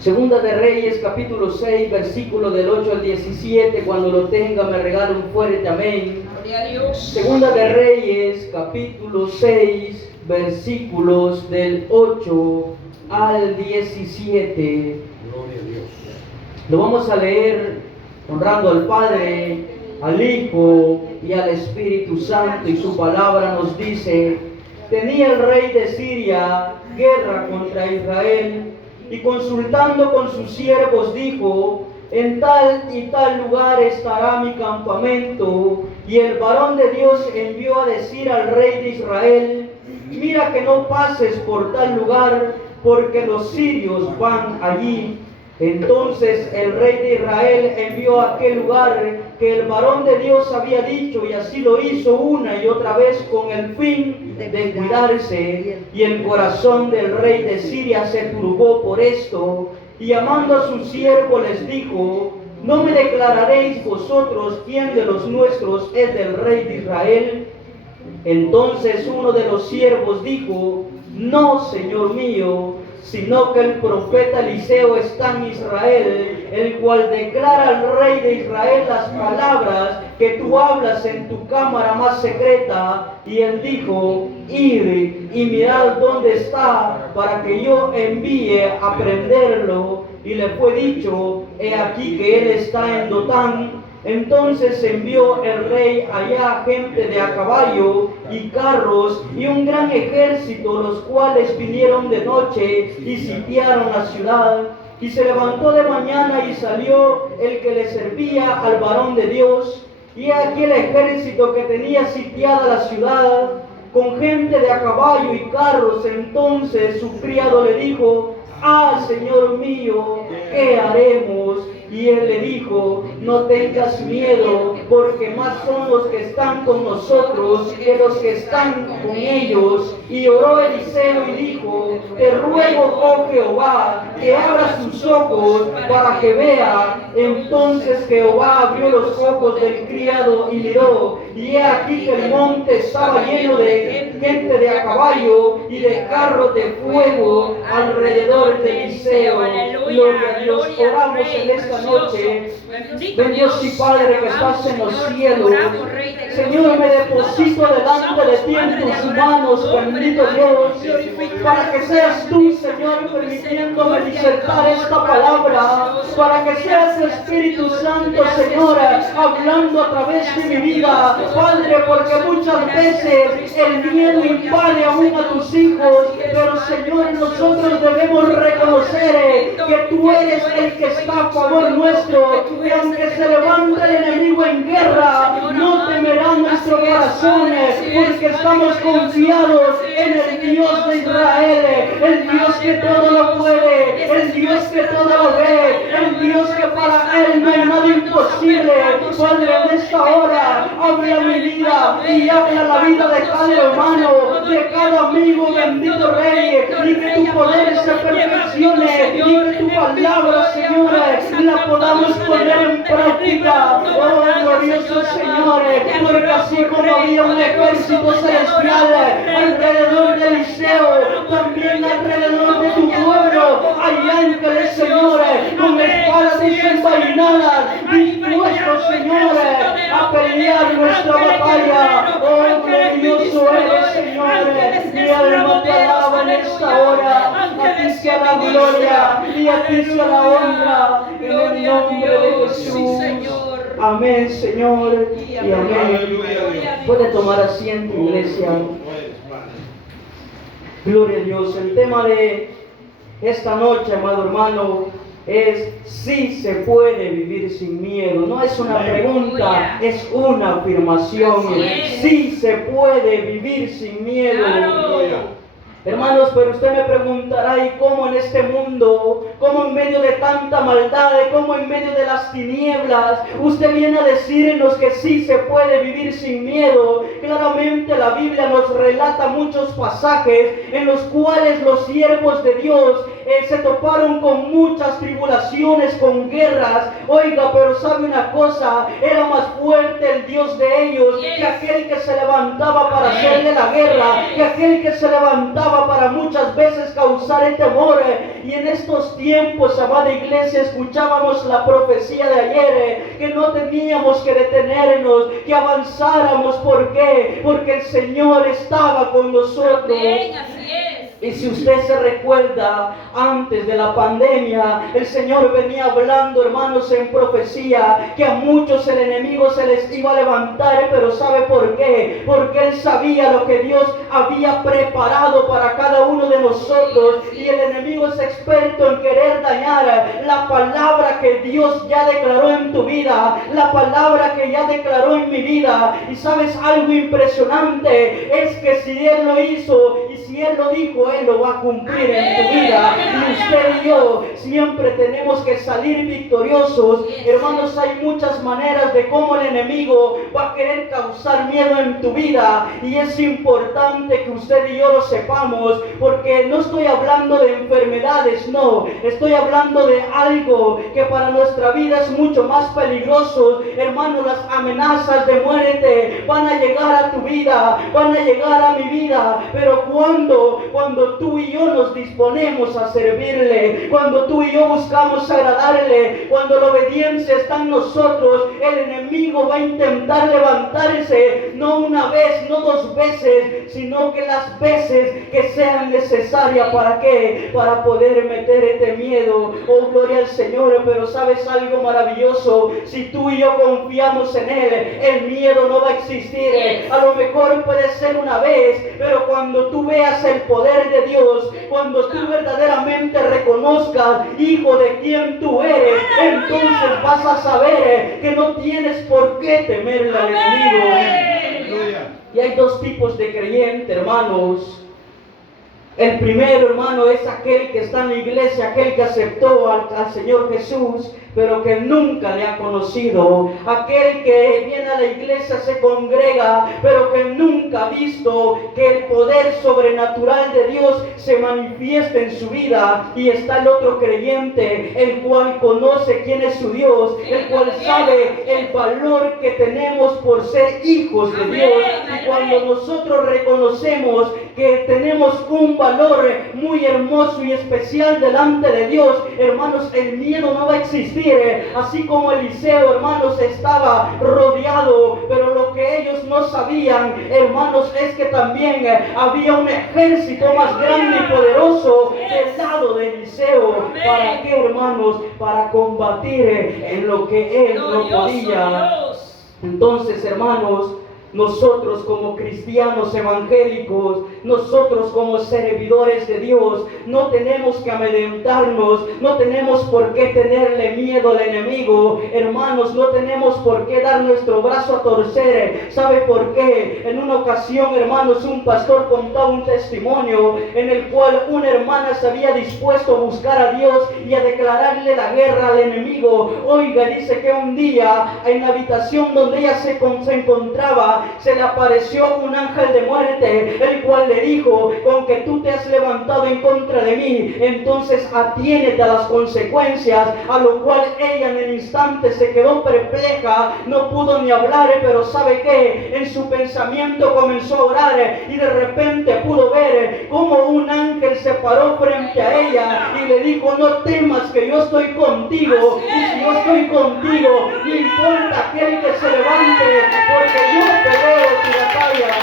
Segunda de Reyes, capítulo 6, versículo del 8 al 17. Cuando lo tenga, me regala un fuerte amén. Gloria a Dios. Segunda de Reyes, capítulo 6, versículos del 8 al 17. Gloria a Dios. Lo vamos a leer honrando al Padre, al Hijo y al Espíritu Santo, y su palabra nos dice: tenía el rey de Siria guerra contra Israel, y consultando con sus siervos dijo: en tal y tal lugar estará mi campamento. Y el varón de Dios envió a decir al rey de Israel: mira que no pases por tal lugar, porque los sirios van allí. Entonces el rey de Israel envió a aquel lugar que el varón de Dios había dicho, y así lo hizo una y otra vez con el fin de cuidarse. Y el corazón del rey de Siria se turbó por esto, y llamando a sus siervos les dijo: ¿no me declararéis vosotros quién de los nuestros es del rey de Israel? Entonces uno de los siervos dijo: no, señor mío, sino que el profeta Eliseo está en Israel, el cual declara al rey de Israel las palabras que tú hablas en tu cámara más secreta. Y él dijo: id y mirad dónde está, para que yo envíe a prenderlo. Y le fue dicho: he aquí que él está en Dotán. Entonces envió el rey allá gente de a caballo y carros y un gran ejército, los cuales vinieron de noche y sitiaron la ciudad. Y se levantó de mañana y salió el que le servía al varón de Dios, y aquí el ejército que tenía sitiada la ciudad con gente de a caballo y carros. Entonces su criado le dijo: ah, señor mío, ¿qué haremos? Y él le dijo: no tengas miedo, porque más son los que están con nosotros que los que están con ellos. Y oró Eliseo y dijo: te ruego, oh Jehová, que abra sus ojos para que vea. Entonces Jehová abrió los ojos del criado y miró, y he aquí que el monte estaba lleno de gente de a caballo y de carros de fuego alrededor de Eliseo. Gloria a Dios. Oramos en esta noche. Ven Dios y Padre que estás en los cielos. Señor, me deposito delante de ti en tus manos, bendito Dios, para que seas tú, Señor, permitiéndome disertar esta palabra, para que seas Espíritu Santo, Señor, hablando a través de mi vida, Padre, porque muchas veces el miedo invade aún a tus hijos, pero Señor, nosotros debemos reconocer que tú eres el que está a favor nuestro, y aunque se levante el enemigo en guerra, no temerá nuestro corazón, porque estamos confiados en el Dios de Israel, el Dios que todo lo puede, el Dios que todo lo ve, el Dios que para él no hay nada imposible. Padre, en esta hora habla mi vida y habla la vida de cada hermano, de cada amigo, bendito Rey, y que tu poder se perfeccione, y que tu palabra, Señor, la podamos poner en práctica. Oh, glorioso Señor, porque así como había un ejército celestial alrededor de Eliseo, también alrededor de tu pueblo hay ángeles, Señor, con espadas desenvainadas, dispuestos, Señor, a pelear nuestra batalla. Oh, glorioso eres, Señor. Mi alma te alaba en esta hora. A ti sea la gloria y a ti sea la honra, en el nombre de Jesús. Amén, Señor, y amén. Puede tomar asiento, iglesia. Gloria a Dios. El tema de esta noche, amado hermano, es si se puede vivir sin miedo. No es una pregunta, es una afirmación. Si se puede vivir sin miedo. Hermanos, pero usted me preguntará: ¿y cómo en este mundo, cómo en medio de tanta maldad, cómo en medio de las tinieblas, usted viene a decirnos que sí se puede vivir sin miedo? Claramente la Biblia nos relata muchos pasajes en los cuales los siervos de Dios se toparon con muchas tribulaciones, con guerras. Oiga, pero sabe una cosa, era más fuerte el Dios de ellos que aquel que se levantaba para hacerle la guerra, que aquel que se levantaba usaba para muchas veces causar el temor. Y en estos tiempos, amada iglesia, escuchábamos la profecía de ayer, que no teníamos que detenernos, que avanzáramos. ¿Por qué? Porque el Señor estaba con nosotros. Amén, así es. Y si usted se recuerda, antes de la pandemia, el Señor venía hablando, hermanos, en profecía, que a muchos el enemigo se les iba a levantar, pero ¿sabe por qué? Porque Él sabía lo que Dios había preparado para cada uno de nosotros, y el enemigo es experto en querer dañar la palabra que Dios ya declaró en tu vida, la palabra que ya declaró en mi vida. Y ¿sabes algo impresionante? Es que si Él lo hizo y si Él lo dijo, Él lo va a cumplir en tu vida. Y usted y yo siempre tenemos que salir victoriosos. Hermanos, hay muchas maneras de cómo el enemigo va a querer causar miedo en tu vida, y es importante que usted y yo lo sepamos, porque no estoy hablando de enfermedades, no, estoy hablando de algo que para nuestra vida es mucho más peligroso. Hermanos, las amenazas de muerte van a llegar a tu vida, van a llegar a mi vida, pero cuando tú y yo nos disponemos a servirle, cuando tú y yo buscamos agradarle, cuando la obediencia está en nosotros, el enemigo va a intentar levantarse, no una vez, no dos veces, sino que las veces que sean necesarias. ¿Para qué? Para poder meter este miedo. Oh, gloria al Señor. Pero ¿sabes algo maravilloso? Si tú y yo confiamos en Él, el miedo no va a existir. A lo mejor puede ser una vez, pero cuando tú veas el poder de Dios, cuando tú verdaderamente reconozcas, hijo, de quién tú eres, entonces vas a saber que no tienes por qué temerle al enemigo. Y hay dos tipos de creyente, hermanos. El primero, hermano, es aquel que está en la iglesia, aquel que aceptó al Señor Jesús, pero que nunca le ha conocido. Aquel que viene a la iglesia, se congrega, pero que nunca ha visto que el poder sobrenatural de Dios se manifieste en su vida. Y está el otro creyente, el cual conoce quién es su Dios, el cual sabe el valor que tenemos por ser hijos de Dios. Y cuando nosotros reconocemos que tenemos un valor muy hermoso y especial delante de Dios, hermanos, el miedo no va a existir. Así como Eliseo, hermanos, estaba rodeado, pero lo que ellos no sabían, hermanos, es que también había un ejército más grande y poderoso del lado de Eliseo. ¿Para qué, hermanos? Para combatir en lo que él no podía. Entonces, hermanos, nosotros como cristianos evangélicos, nosotros como servidores de Dios, no tenemos que amedrentarnos, no tenemos por qué tenerle miedo al enemigo. Hermanos, no tenemos por qué dar nuestro brazo a torcer. ¿Sabe por qué? En una ocasión, hermanos, un pastor contaba un testimonio en el cual una hermana se había dispuesto a buscar a Dios y a declararle la guerra al enemigo. Oiga, dice que un día en la habitación donde ella se encontraba, se le apareció un ángel de muerte, el cual le dijo: con que tú te has levantado en contra de mí, entonces atiénete a las consecuencias. A lo cual ella en el instante se quedó perpleja, no pudo ni hablar, pero ¿sabe qué? En su pensamiento comenzó a orar, y de repente pudo ver cómo un ángel se paró frente a ella y le dijo: no temas, que yo estoy contigo, y si yo estoy contigo, no importa aquel que se levante, porque yo peleo tu batalla.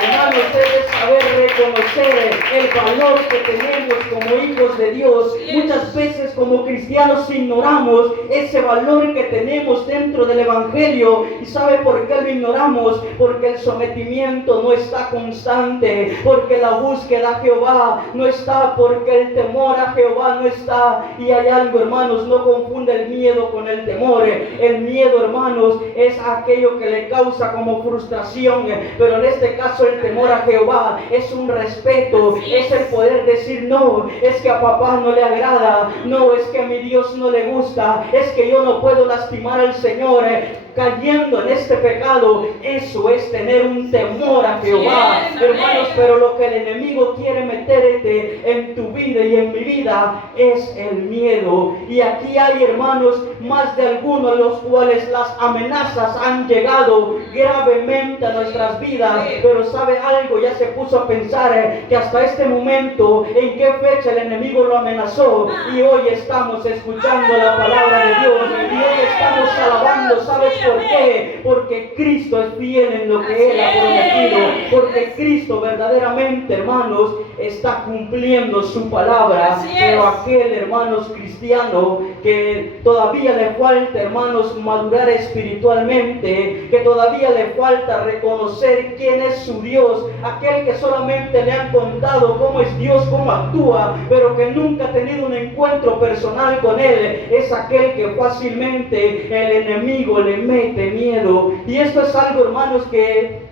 Hermanos, debes saber reconocer el valor que tenemos como hijos de Dios. Muchas veces como cristianos ignoramos ese valor que tenemos dentro del Evangelio. ¿Y sabe por qué lo ignoramos? Porque el sometimiento no está constante, porque la búsqueda a Jehová no está, porque el temor a Jehová no está. Y hay algo, hermanos, no confunda el miedo con el temor. El miedo, hermanos, es aquello que le causa como frustración, pero en este caso el temor a Jehová es un respeto, es el poder decir: no, es que a papá no le agrada, no, es que a mi Dios no le gusta, es que yo no puedo lastimar al Señor. cayendo en este pecado, eso es tener un temor a Jehová, hermanos. Pero lo que el enemigo quiere meterte en tu vida y en mi vida es el miedo. Y aquí hay, hermanos, más de algunos de los cuales las amenazas han llegado gravemente a nuestras vidas. Pero ¿sabe algo? Ya se puso a pensar que hasta este momento, en qué fecha el enemigo lo amenazó, y hoy estamos escuchando la palabra de Dios, y hoy estamos alabando. ¿Sabes por qué? Porque Cristo es fiel en lo que Él ha prometido, porque Cristo verdaderamente, hermanos, está cumpliendo su palabra. Pero aquel, hermanos, cristiano que todavía le falta, hermanos, madurar espiritualmente, que todavía le falta reconocer quién es su Dios, aquel que solamente le han contado cómo es Dios, cómo actúa, pero que nunca ha tenido un encuentro personal con Él, es aquel que fácilmente el enemigo le mete miedo. Y esto es algo, hermanos, que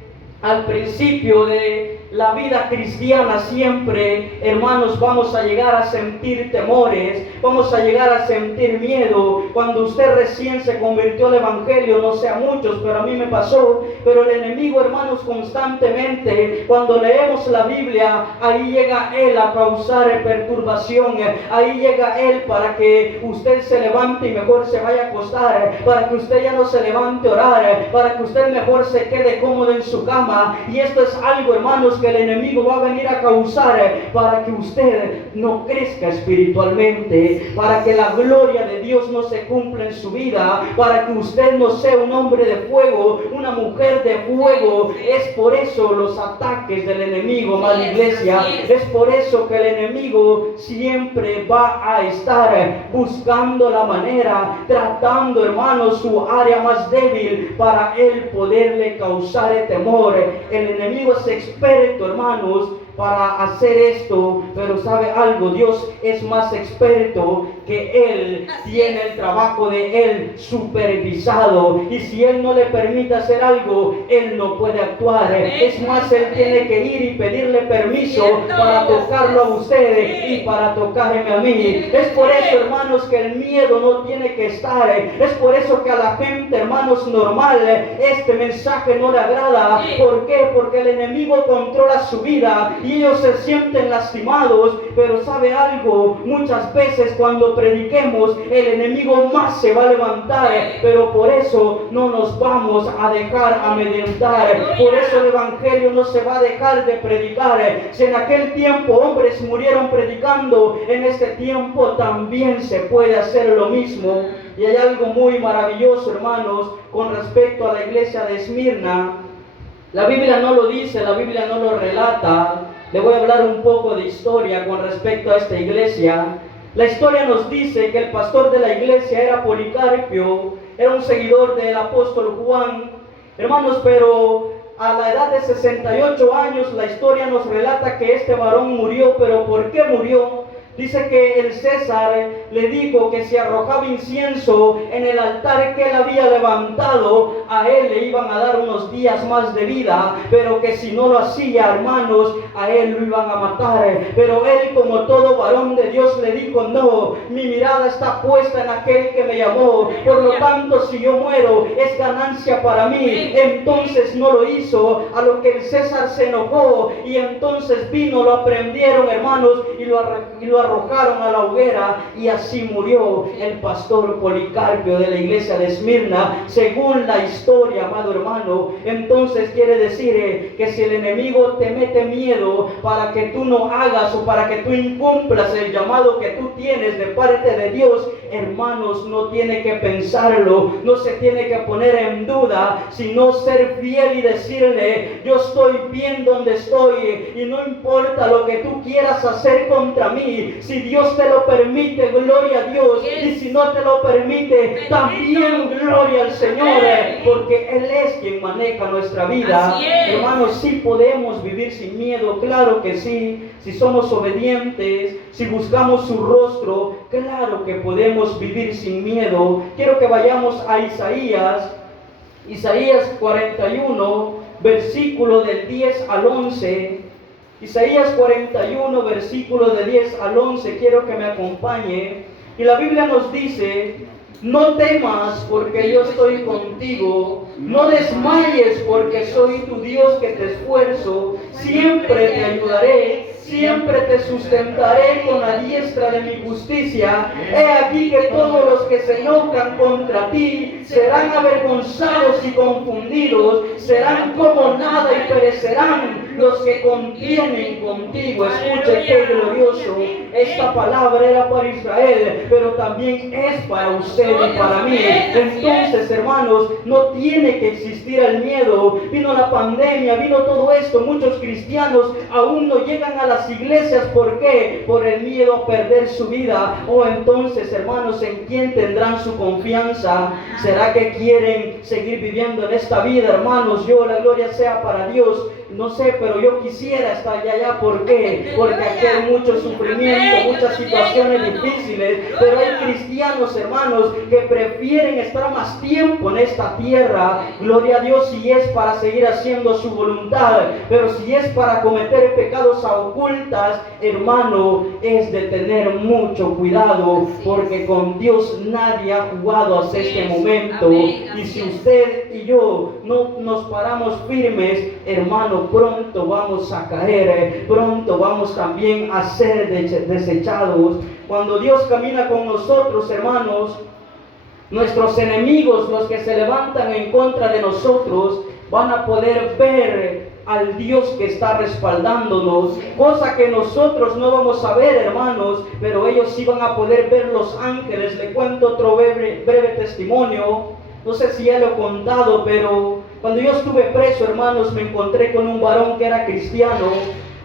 al principio de la vida cristiana siempre, hermanos, vamos a llegar a sentir temores, vamos a llegar a sentir miedo. Cuando usted recién se convirtió al evangelio, no sé a muchos, pero a mí me pasó, pero el enemigo, hermanos, constantemente, cuando leemos la Biblia, ahí llega él a causar perturbación, ahí llega él para que usted se levante y mejor se vaya a acostar, para que usted ya no se levante a orar, para que usted mejor se quede cómodo en su cama. Y esto es algo, hermanos, que el enemigo va a venir a causar para que usted no crezca espiritualmente, para que la gloria de Dios no se cumpla en su vida, para que usted no sea un hombre de fuego, una mujer de fuego. Es por eso los ataques del enemigo, amada iglesia. Es por eso que el enemigo siempre va a estar buscando la manera, tratando, hermanos, su área más débil para él poderle causar el temor. El enemigo es experto, hermanos, para hacer esto, pero ¿sabe algo? Dios es más experto que Él. Tiene el trabajo de Él supervisado, y si Él no le permite hacer algo, Él no puede actuar. Es más, Él tiene que ir y pedirle permiso para tocarlo a usted y para tocarme a mí. Es por eso, hermanos, que el miedo no tiene que estar. Es por eso que a la gente, hermanos, normal, este mensaje no le agrada. ¿Por qué? Porque el enemigo controla su vida y ellos se sienten lastimados. Pero ¿sabe algo? Muchas veces cuando prediquemos, el enemigo más se va a levantar, pero por eso no nos vamos a dejar amedrentar. Por eso el evangelio no se va a dejar de predicar. Si en aquel tiempo hombres murieron predicando, en este tiempo también se puede hacer lo mismo. Y hay algo muy maravilloso, hermanos, con respecto a la iglesia de Esmirna. La Biblia no lo dice, la Biblia no lo relata. Le voy a hablar un poco de historia con respecto a esta iglesia. La historia nos dice que el pastor de la iglesia era Policarpio, era un seguidor del apóstol Juan. Hermanos, pero a la edad de 68 años, la historia nos relata que este varón murió. ¿Pero por qué murió? Dice que el César le dijo que si arrojaba incienso en el altar que él había levantado, a él le iban a dar unos días más de vida, pero que si no lo hacía, hermanos, a él lo iban a matar. Pero él, como todo varón de Dios, le dijo: no, mi mirada está puesta en aquel que me llamó, por lo tanto, si yo muero, es ganancia para mí. Entonces no lo hizo, a lo que el César se enojó, y entonces vino, lo prendieron, hermanos, y lo arrojaron a la hoguera, y así murió el pastor Policarpio de la iglesia de Esmirna, según la historia, amado hermano. Entonces quiere decir que si el enemigo te mete miedo para que tú no hagas o para que tú incumplas el llamado que tú tienes de parte de Dios, hermanos, no tiene que pensarlo, no se tiene que poner en duda, sino ser fiel y decirle: yo estoy bien donde estoy, y no importa lo que tú quieras hacer contra mí. Si Dios te lo permite, gloria a Dios, y si no te lo permite, también gloria al Señor, porque Él es quien maneja nuestra vida. Hermanos, sí podemos vivir sin miedo, claro que sí. Si somos obedientes, si buscamos su rostro, claro que podemos vivir sin miedo. Quiero que vayamos a Isaías 41, versículo del 10 al 11. Isaías 41, versículo de 10 al 11, quiero que me acompañe. Y la Biblia nos dice: no temas porque yo estoy contigo, no desmayes porque soy tu Dios que te esfuerzo, siempre te ayudaré, siempre te sustentaré con la diestra de mi justicia. He aquí que todos los que se enojan contra ti serán avergonzados y confundidos, serán como nada y perecerán los que contienen contigo. Escuche qué glorioso. Esta palabra era para Israel, pero también es para usted y para mí. Entonces, hermanos, no tiene que existir el miedo. Vino la pandemia, vino todo esto. Muchos cristianos aún no llegan a las iglesias. ¿Por qué? Por el miedo a perder su vida. Entonces, hermanos, ¿en quién tendrán su confianza? ¿Será que quieren seguir viviendo en esta vida, hermanos? La gloria sea para Dios. No sé, pero yo quisiera estar allá. ¿Por qué? Porque aquí hay mucho sufrimiento, muchas situaciones difíciles, pero hay cristianos, hermanos, que prefieren estar más tiempo en esta tierra. Gloria a Dios, si es para seguir haciendo su voluntad, pero si es para cometer pecados a ocultas, hermano, es de tener mucho cuidado, porque con Dios nadie ha jugado hasta este momento. Y si usted y yo no nos paramos firmes, hermano, pronto vamos a caer, pronto vamos también a ser desechados. Cuando Dios camina con nosotros, hermanos, nuestros enemigos, los que se levantan en contra de nosotros, van a poder ver al Dios que está respaldándonos, cosa que nosotros no vamos a ver, hermanos, pero ellos sí van a poder ver los ángeles. Le cuento otro breve testimonio. No sé si ya lo he contado, pero cuando yo estuve preso, hermanos, me encontré con un varón que era cristiano.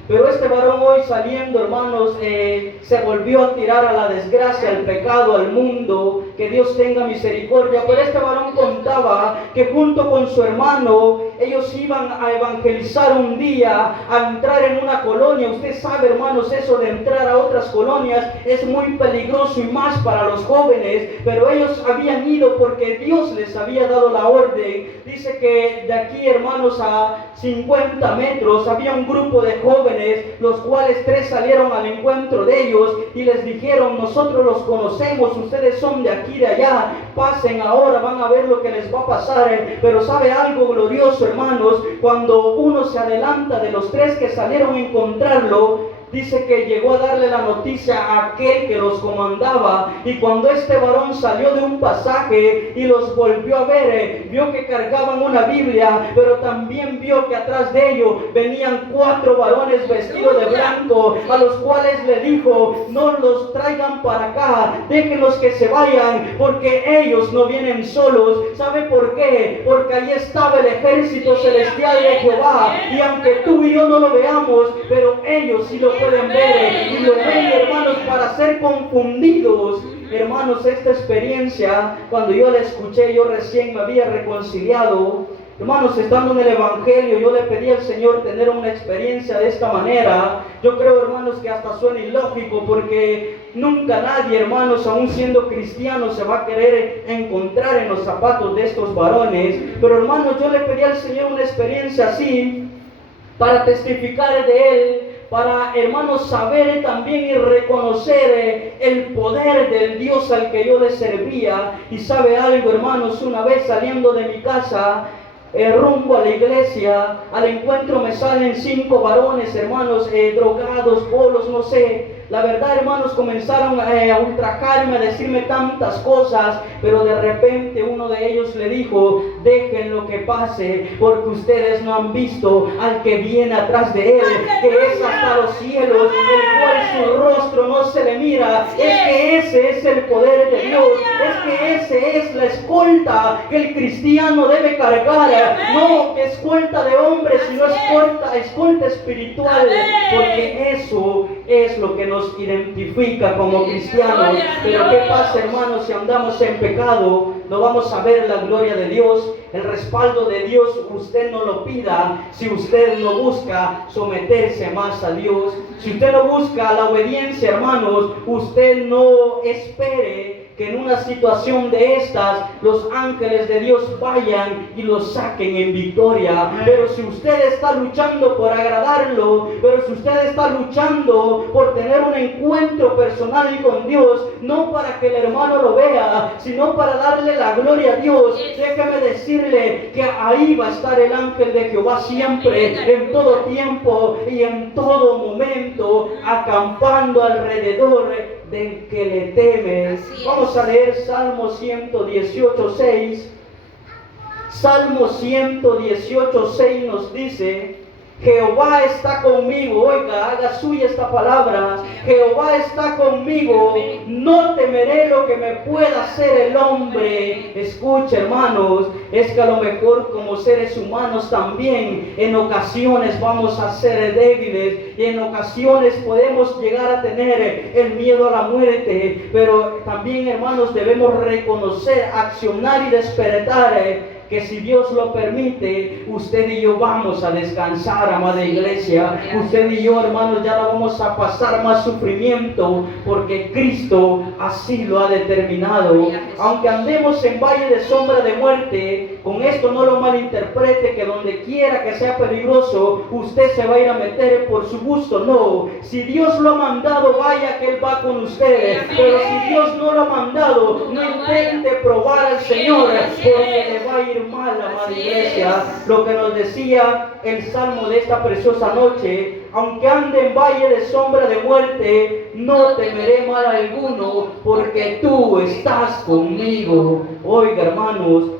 Pero este varón hoy saliendo, hermanos, se volvió a tirar a la desgracia, al pecado, al mundo. Que Dios tenga misericordia. Pero este varón contaba que junto con su hermano, ellos iban a evangelizar un día, a entrar en una colonia. Usted sabe, hermanos, eso de entrar a otras colonias es muy peligroso y más para los jóvenes. Pero ellos habían ido porque Dios les había dado la orden. Dice que de aquí, hermanos, a 50 metros había un grupo de jóvenes, los cuales 3 salieron al encuentro de ellos y les dijeron: nosotros los conocemos, ustedes son de aquí, de allá, pasen ahora, van a ver lo que les va a pasar. Pero ¿sabe algo glorioso, hermanos? Cuando uno se adelanta de los 3 que salieron a encontrarlo, dice que llegó a darle la noticia a aquel que los comandaba. Y cuando este varón salió de un pasaje y los volvió a ver, vio que cargaban una Biblia, pero también vio que atrás de ellos venían 4 varones vestidos de blanco, a los cuales le dijo: no los traigan para acá, déjenlos que se vayan, porque ellos no vienen solos. ¿Sabe por qué? Porque ahí estaba el ejército celestial de Jehová, y aunque tú y yo no lo veamos, pero ellos sí lo pueden ver, y lo ven, hermanos, para ser confundidos. Hermanos, esta experiencia, cuando yo la escuché, yo recién me había reconciliado. Hermanos, estando en el Evangelio, yo le pedí al Señor tener una experiencia de esta manera. Yo creo, hermanos, que hasta suena ilógico, porque nunca nadie, hermanos, aún siendo cristiano, se va a querer encontrar en los zapatos de estos varones. Pero, hermanos, yo le pedí al Señor una experiencia así, para testificar de Él, para, hermanos, saber también y reconocer el poder del Dios al que yo le servía. Y sabe algo, hermanos, una vez saliendo de mi casa, rumbo a la iglesia, al encuentro me salen 5 varones, hermanos, drogados, bolos, no sé. La verdad, hermanos, comenzaron a ultrajarme, a decirme tantas cosas, pero de repente uno de ellos le dijo: dejen lo que pase, porque ustedes no han visto al que viene atrás de él, que es hasta los cielos, el cual su rostro no se le mira. Es que ese es el poder de Dios, es que ese es la escolta que el cristiano debe cargar, no escolta de hombres, sino escolta espiritual, porque eso es lo que nos identifica como cristianos. Pero ¿qué pasa, hermanos? Si andamos en pecado, no vamos a ver la gloria de Dios, el respaldo de Dios. Usted no lo pida si usted no busca someterse más a Dios. Si usted no busca la obediencia, hermanos, usted no espere que en una situación de estas los ángeles de Dios vayan y los saquen en victoria. Pero si usted está luchando por agradarlo, pero si usted está luchando por tener un encuentro personal y con Dios, no para que el hermano lo vea, sino para darle la gloria a Dios, déjeme decirle que ahí va a estar el ángel de Jehová siempre, en todo tiempo y en todo momento, acampando alrededor del que le teme. Vamos a leer Salmo 118:6. Salmo 118:6 nos dice: Jehová está conmigo. Oiga, haga suya esta palabra. Jehová está conmigo, no temeré lo que me pueda hacer el hombre. Escucha, hermanos, es que a lo mejor como seres humanos también en ocasiones vamos a ser débiles y en ocasiones podemos llegar a tener el miedo a la muerte, pero también, hermanos, debemos reconocer, accionar y despertar que si Dios lo permite, usted y yo vamos a descansar, amada iglesia. Usted y yo, hermanos, ya no vamos a pasar más sufrimiento, porque Cristo así lo ha determinado. Aunque andemos en valle de sombra de muerte, con esto no lo malinterprete, que donde quiera que sea peligroso, usted se va a ir a meter por su gusto. No, si Dios lo ha mandado, vaya que Él va con usted. Pero si Dios no lo ha mandado, no intente probar al Señor, porque le va a ir mal, amada iglesia. Lo que nos decía el salmo de esta preciosa noche: aunque ande en valle de sombra de muerte, no temeré mal alguno, porque tú estás conmigo. Oiga, hermanos,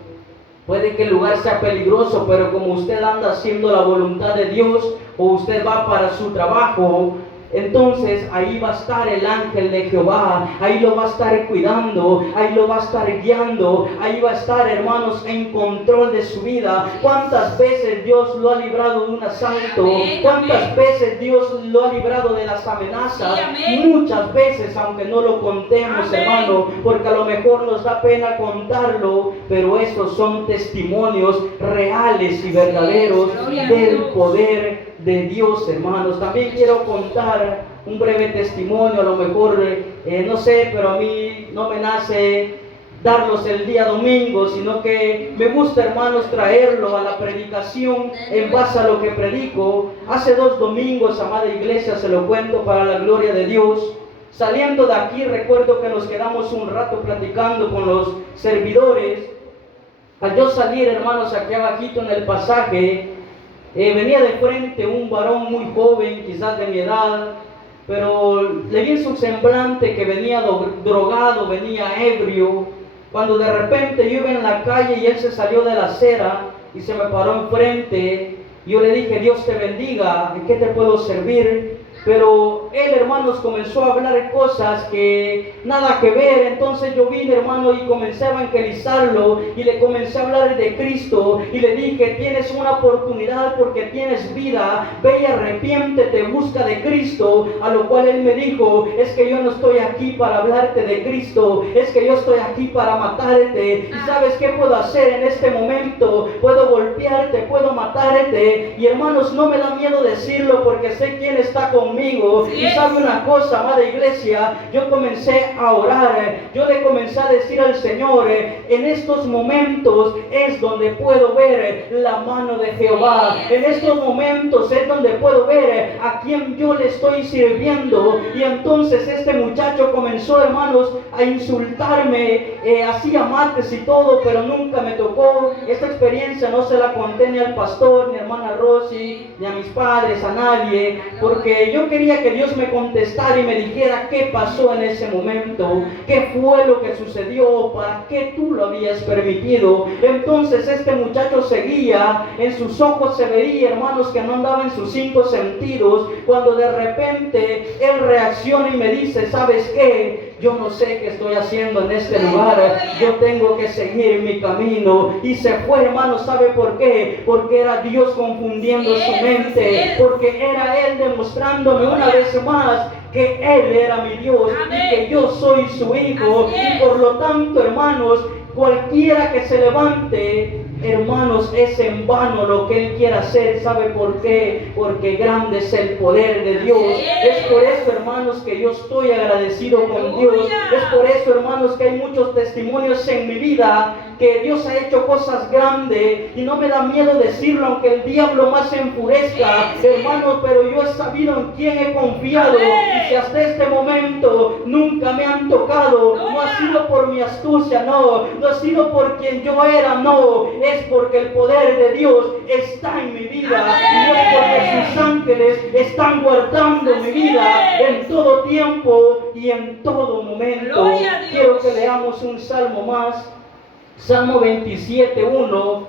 puede que el lugar sea peligroso, pero como usted anda haciendo la voluntad de Dios, o usted va para su trabajo, entonces ahí va a estar el ángel de Jehová, ahí lo va a estar cuidando, ahí lo va a estar guiando, ahí va a estar, hermanos, en control de su vida. ¿Cuántas veces Dios lo ha librado de un asalto? ¿Cuántas veces Dios lo ha librado de las amenazas? Muchas veces, aunque no lo contemos, hermano, porque a lo mejor nos da pena contarlo, pero estos son testimonios reales y verdaderos del poder de Dios, hermanos. También quiero contar un breve testimonio, a lo mejor, no sé, pero a mí no me nace darlos el día domingo, sino que me gusta, hermanos, traerlo a la predicación en base a lo que predico. Hace 2 domingos, amada iglesia, se lo cuento para la gloria de Dios. Saliendo de aquí, recuerdo que nos quedamos un rato platicando con los servidores. Al yo salir, hermanos, aquí abajito en el pasaje, venía de frente un varón muy joven, quizás de mi edad, pero le vi en su semblante que venía drogado, venía ebrio. Cuando de repente yo iba en la calle y él se salió de la acera y se me paró enfrente, yo le dije: Dios te bendiga, ¿en qué te puedo servir? Pero él, hermanos, comenzó a hablar cosas que nada que ver. Entonces yo vine, hermano, y comencé a evangelizarlo y le comencé a hablar de Cristo y le dije: tienes una oportunidad porque tienes vida, ve y arrepiéntete, busca de Cristo. A lo cual él me dijo: es que yo no estoy aquí para hablarte de Cristo, es que yo estoy aquí para matarte. ¿Y sabes qué puedo hacer en este momento? Puedo golpearte, puedo matarte. Y, hermanos, no me da miedo decirlo porque sé quién está conmigo. Y sabe una cosa, amada iglesia, yo comencé a orar, yo le comencé a decir al Señor: en estos momentos es donde puedo ver la mano de Jehová, en estos momentos es donde puedo ver a quien yo le estoy sirviendo. Y entonces este muchacho comenzó, hermanos, a insultarme, hacía mates y todo, pero nunca me tocó. Esta experiencia no se la conté ni al pastor, ni a hermana Rosy, ni a mis padres, a nadie, porque yo quería que Dios me contestara y me dijera qué pasó en ese momento, qué fue lo que sucedió, para qué tú lo habías permitido. Entonces este muchacho seguía, en sus ojos se veía, hermanos, que no andaba en sus 5 sentidos, cuando de repente él reacciona y me dice: ¿sabes qué? Yo no sé qué estoy haciendo en este lugar, yo tengo que seguir mi camino. Y se fue, hermano. ¿Sabe por qué? Porque era Dios confundiendo su mente, porque era Él demostrándome una vez más que Él era mi Dios y que yo soy su hijo. Y por lo tanto, hermanos, cualquiera que se levante hermanos, es en vano lo que Él quiere hacer. ¿Sabe por qué? Porque grande es el poder de Dios. Es por eso, hermanos, que yo estoy agradecido con Dios. Es por eso, hermanos, que hay muchos testimonios en mi vida que Dios ha hecho cosas grandes y no me da miedo decirlo, aunque el diablo más se enfurezca, hermanos, pero yo he sabido en quién he confiado, y si hasta este momento nunca me han tocado, no ha sido por mi astucia, no ha sido por quien yo era, no, es porque el poder de Dios está en mi vida, y es porque sus ángeles están guardando mi vida en todo tiempo y en todo momento. Quiero que leamos un salmo más, Salmo 27:1,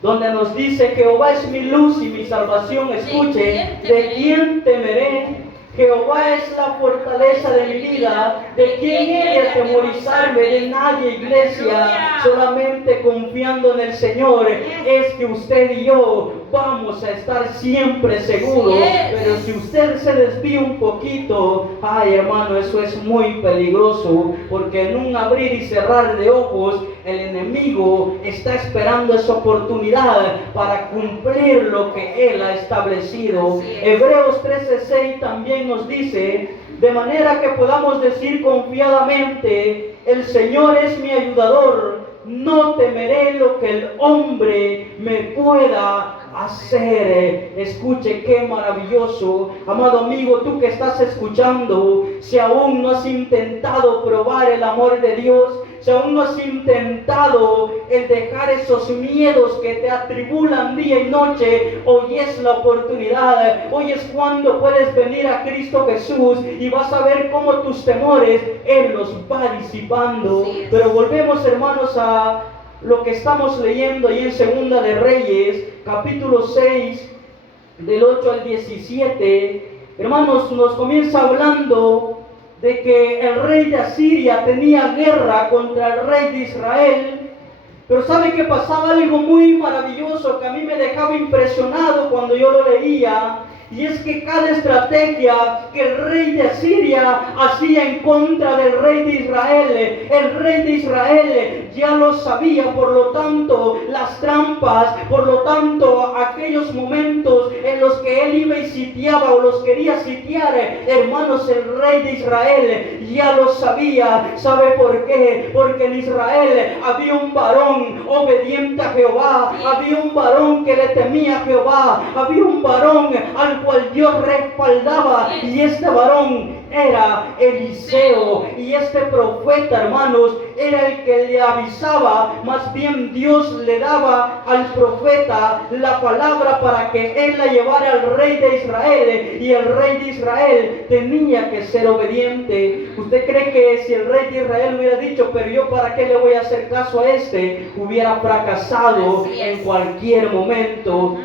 donde nos dice: Jehová es mi luz y mi salvación. Escuche, ¿de quién temeré? Jehová es la fortaleza de mi vida. ¿De quién he de atemorizarme? De nadie, iglesia. Solamente confiando en el Señor es que usted y yo vamos a estar siempre seguros. Pero si usted se desvía un poquito, ay, hermano, eso es muy peligroso, porque en un abrir y cerrar de ojos el enemigo está esperando esa oportunidad para cumplir lo que Él ha establecido. Hebreos 13:6 también nos dice: de manera que podamos decir confiadamente, el Señor es mi ayudador, no temeré lo que el hombre me pueda hacer. Escuche, qué maravilloso, amado amigo, tú que estás escuchando, si aún no has intentado probar el amor de Dios, si aún no has intentado el dejar esos miedos que te atribulan día y noche, hoy es la oportunidad. Hoy es cuando puedes venir a Cristo Jesús y vas a ver cómo tus temores Él los va disipando. Pero volvemos, hermanos, a lo que estamos leyendo ahí en Segunda de Reyes, capítulo 6, del 8 al 17. Hermanos, nos comienza hablando de que el rey de Asiria tenía guerra contra el rey de Israel. Pero ¿sabe que pasaba algo muy maravilloso que a mí me dejaba impresionado cuando yo lo leía? Y es que cada estrategia que el rey de Asiria hacía en contra del rey de Israel, el rey de Israel ya lo sabía. Por lo tanto, las trampas, por lo tanto, aquellos momentos en los que él iba y sitiaba o los quería sitiar, hermanos, el rey de Israel ya lo sabía. ¿Sabe por qué? Porque en Israel había un varón obediente a Jehová, había un varón que le temía a Jehová, había un varón al cual Dios respaldaba, y este varón era Eliseo. Y este profeta, hermanos, era el que le avisaba, más bien Dios le daba al profeta la palabra para que él la llevara al rey de Israel, y el rey de Israel tenía que ser obediente. ¿Usted cree que si el rey de Israel hubiera dicho, pero yo para qué le voy a hacer caso a este, hubiera fracasado en cualquier momento?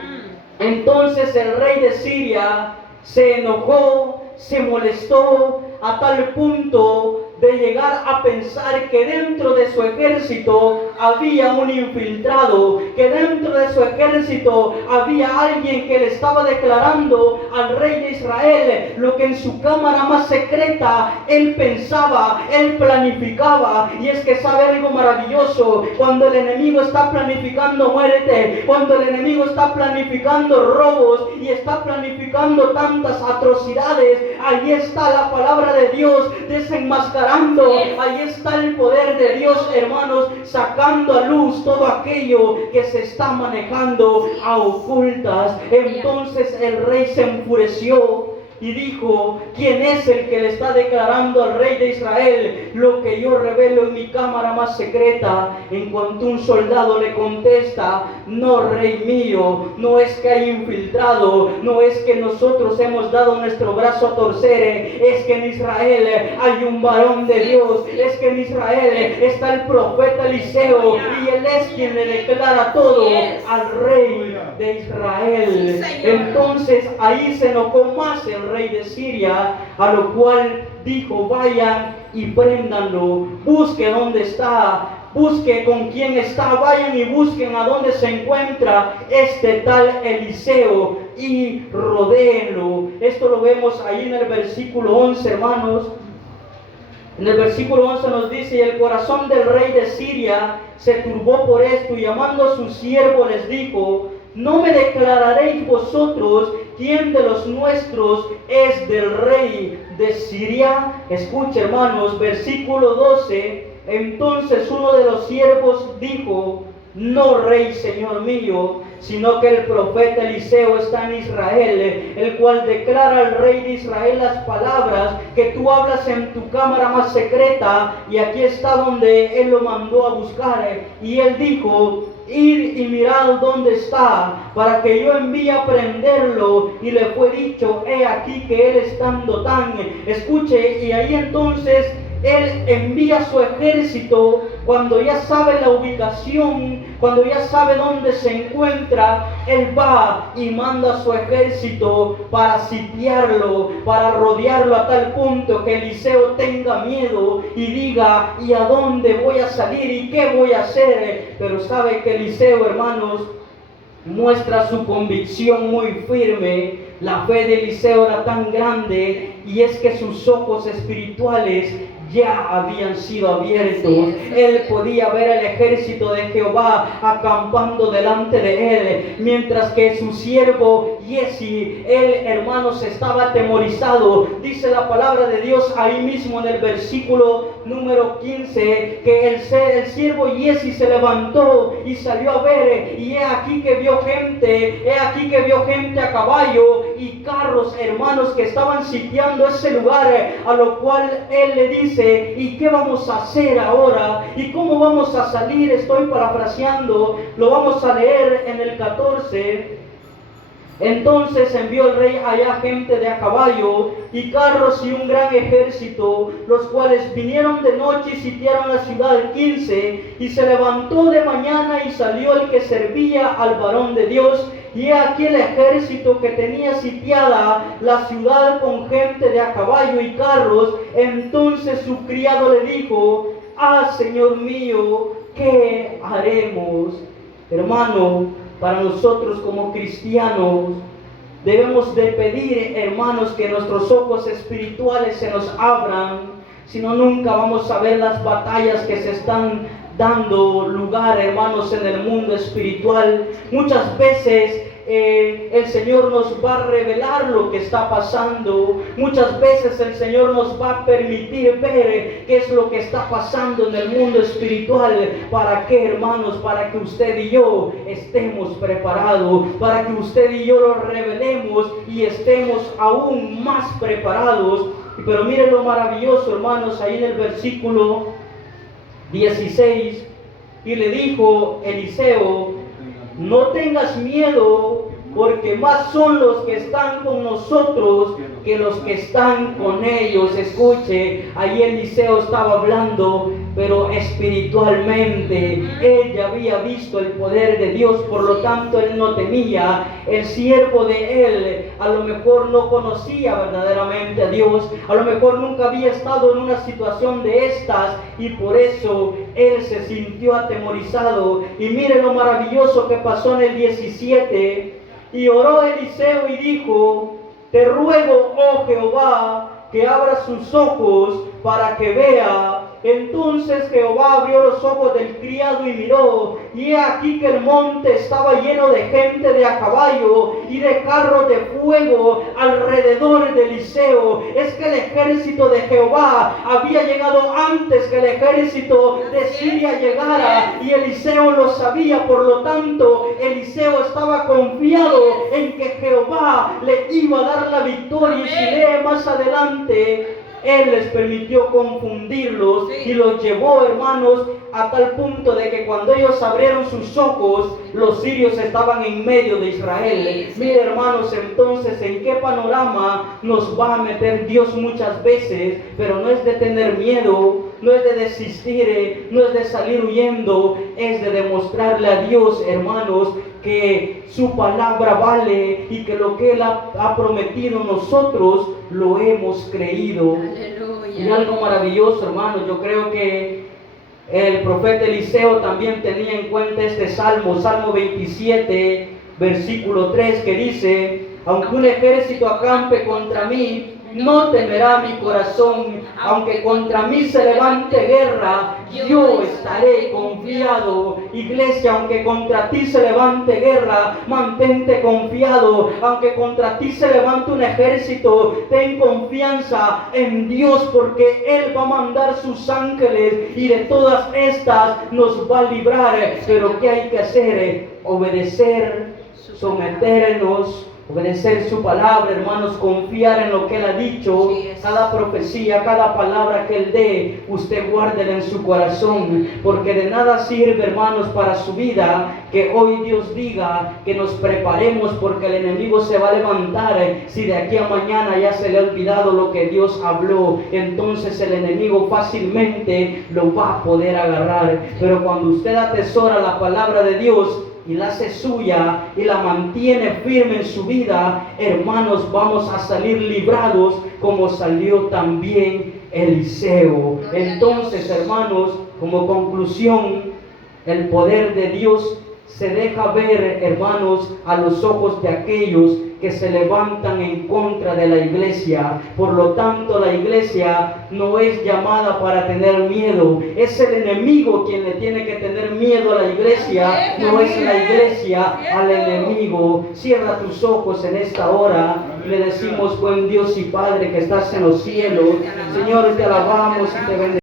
Entonces el rey de Siria se enojó, se molestó a tal punto de llegar a pensar que dentro de su ejército había un infiltrado, que dentro de su ejército había alguien que le estaba declarando al rey de Israel lo que en su cámara más secreta él pensaba, él planificaba. Y es que sabe algo maravilloso: cuando el enemigo está planificando muerte, cuando el enemigo está planificando robos y está planificando tantas atrocidades, ahí está la palabra de Dios desenmascarando. Ahí está el poder de Dios, hermanos, sacando a luz todo aquello que se está manejando a ocultas. Entonces el rey se enfureció y dijo: ¿quién es el que le está declarando al rey de Israel lo que yo revelo en mi cámara más secreta? En cuanto un soldado le contesta: no, rey mío, no es que hay infiltrado, no es que nosotros hemos dado nuestro brazo a torcer, es que en Israel hay un varón de Dios, es que en Israel está el profeta Eliseo, y él es quien le declara todo al rey de Israel. Entonces ahí se enojó más el rey de Siria, a lo cual dijo: vayan y préndanlo, busque dónde está, busque con quién está, vayan y busquen a dónde se encuentra este tal Eliseo y rodéenlo. Esto lo vemos ahí en el versículo 11, hermanos. En el versículo 11 nos dice: y el corazón del rey de Siria se turbó por esto, y llamando a su siervo les dijo: ¿no me declararéis vosotros quién de los nuestros es del rey de Siria? Escucha, hermanos, versículo 12. Entonces uno de los siervos dijo: no, rey, señor mío, sino que el profeta Eliseo está en Israel, el cual declara al rey de Israel las palabras que tú hablas en tu cámara más secreta, y aquí está donde él lo mandó a buscar. Y él dijo: id y mirad dónde está, para que yo envíe a prenderlo. Y le fue dicho: he aquí que él está en Dotán. Escuche, y ahí entonces él envía su ejército. Cuando ya sabe la ubicación, cuando ya sabe dónde se encuentra, él va y manda a su ejército para sitiarlo, para rodearlo a tal punto que Eliseo tenga miedo y diga: ¿y a dónde voy a salir y qué voy a hacer? Pero sabe que Eliseo, hermanos, muestra su convicción muy firme. La fe de Eliseo era tan grande, y es que sus ojos espirituales ya habían sido abiertos. Él podía ver el ejército de Jehová acampando delante de él, mientras que su siervo Giezi, él, hermanos, estaba atemorizado. Dice la palabra de Dios ahí mismo en el versículo número 15, que el siervo Giezi se levantó y salió a ver, y he aquí que vio gente a caballo y carros, hermanos, que estaban sitiando ese lugar, a lo cual él le dice: ¿y qué vamos a hacer ahora? ¿Y cómo vamos a salir? Estoy parafraseando, lo vamos a leer en el 14. Entonces envió el rey allá gente de a caballo y carros y un gran ejército, los cuales vinieron de noche y sitiaron la ciudad. 15. Y se levantó de mañana y salió el que servía al varón de Dios, y he aquí el ejército que tenía sitiada la ciudad con gente de a caballo y carros. Entonces su criado le dijo: ah, Señor mío, ¿qué haremos? Hermano, para nosotros como cristianos debemos de pedir, hermanos, que nuestros ojos espirituales se nos abran, si no nunca vamos a ver las batallas que se están dando lugar, hermanos, en el mundo espiritual. Muchas veces el Señor nos va a revelar lo que está pasando. Muchas veces el Señor nos va a permitir ver qué es lo que está pasando en el mundo espiritual. ¿Para qué, hermanos? Para que usted y yo estemos preparados, para que usted y yo lo revelemos y estemos aún más preparados. Pero miren lo maravilloso, hermanos, ahí en el versículo 16, y le dijo Eliseo: no tengas miedo, porque más son los que están con nosotros que los que están con ellos. Escuche, ahí Eliseo estaba hablando, pero espiritualmente. Él ya había visto el poder de Dios, por lo tanto él no temía. El siervo de él a lo mejor no conocía verdaderamente a Dios, a lo mejor nunca había estado en una situación de estas, y por eso él se sintió atemorizado. Y mire lo maravilloso que pasó en el 17. Y oró Eliseo y dijo: te ruego, oh Jehová, que abra sus ojos para que vea. Entonces Jehová abrió los ojos del criado y miró, y he aquí que el monte estaba lleno de gente de a caballo y de carros de fuego alrededor de Eliseo. Es que el ejército de Jehová había llegado antes que el ejército de Siria llegara, y Eliseo lo sabía. Por lo tanto, Eliseo estaba confiado en que Jehová le iba a dar la victoria. Y si lee más adelante, él les permitió confundirlos y los llevó, hermanos, a tal punto de que cuando ellos abrieron sus ojos, los sirios estaban en medio de Israel. Mire, hermanos, entonces, ¿en qué panorama nos va a meter Dios muchas veces? Pero no es de tener miedo, no es de desistir, no es de salir huyendo, es de demostrarle a Dios, hermanos, que su palabra vale y que lo que Él ha prometido nosotros lo hemos creído. Aleluya. Y algo maravilloso, hermanos, yo creo que el profeta Eliseo también tenía en cuenta este salmo, Salmo 27, versículo 3, que dice: aunque un ejército acampe contra mí, No temerá mi corazón, aunque contra mí se levante guerra, yo estaré confiado. Iglesia, aunque contra ti se levante guerra, mantente confiado. Aunque contra ti se levante un ejército, ten confianza en Dios, porque Él va a mandar sus ángeles y de todas estas nos va a librar. Pero ¿qué hay que hacer? Obedecer, someternos, obedecer su palabra, hermanos, confiar en lo que Él ha dicho. Cada profecía, cada palabra que Él dé, usted guárdela en su corazón, porque de nada sirve, hermanos, para su vida que hoy Dios diga que nos preparemos, porque el enemigo se va a levantar. Si de aquí a mañana ya se le ha olvidado lo que Dios habló, entonces el enemigo fácilmente lo va a poder agarrar. Pero cuando usted atesora la palabra de Dios y la hace suya y la mantiene firme en su vida, hermanos, vamos a salir librados como salió también Eliseo. Entonces, hermanos, como conclusión, el poder de Dios se deja ver, hermanos, a los ojos de aquellos que se levantan en contra de la iglesia. Por lo tanto, la iglesia no es llamada para tener miedo. Es el enemigo quien le tiene que tener miedo a la iglesia, no es la iglesia al enemigo. Cierra tus ojos en esta hora y le decimos: buen Dios y Padre que estás en los cielos, Señor, te alabamos y te bendecimos.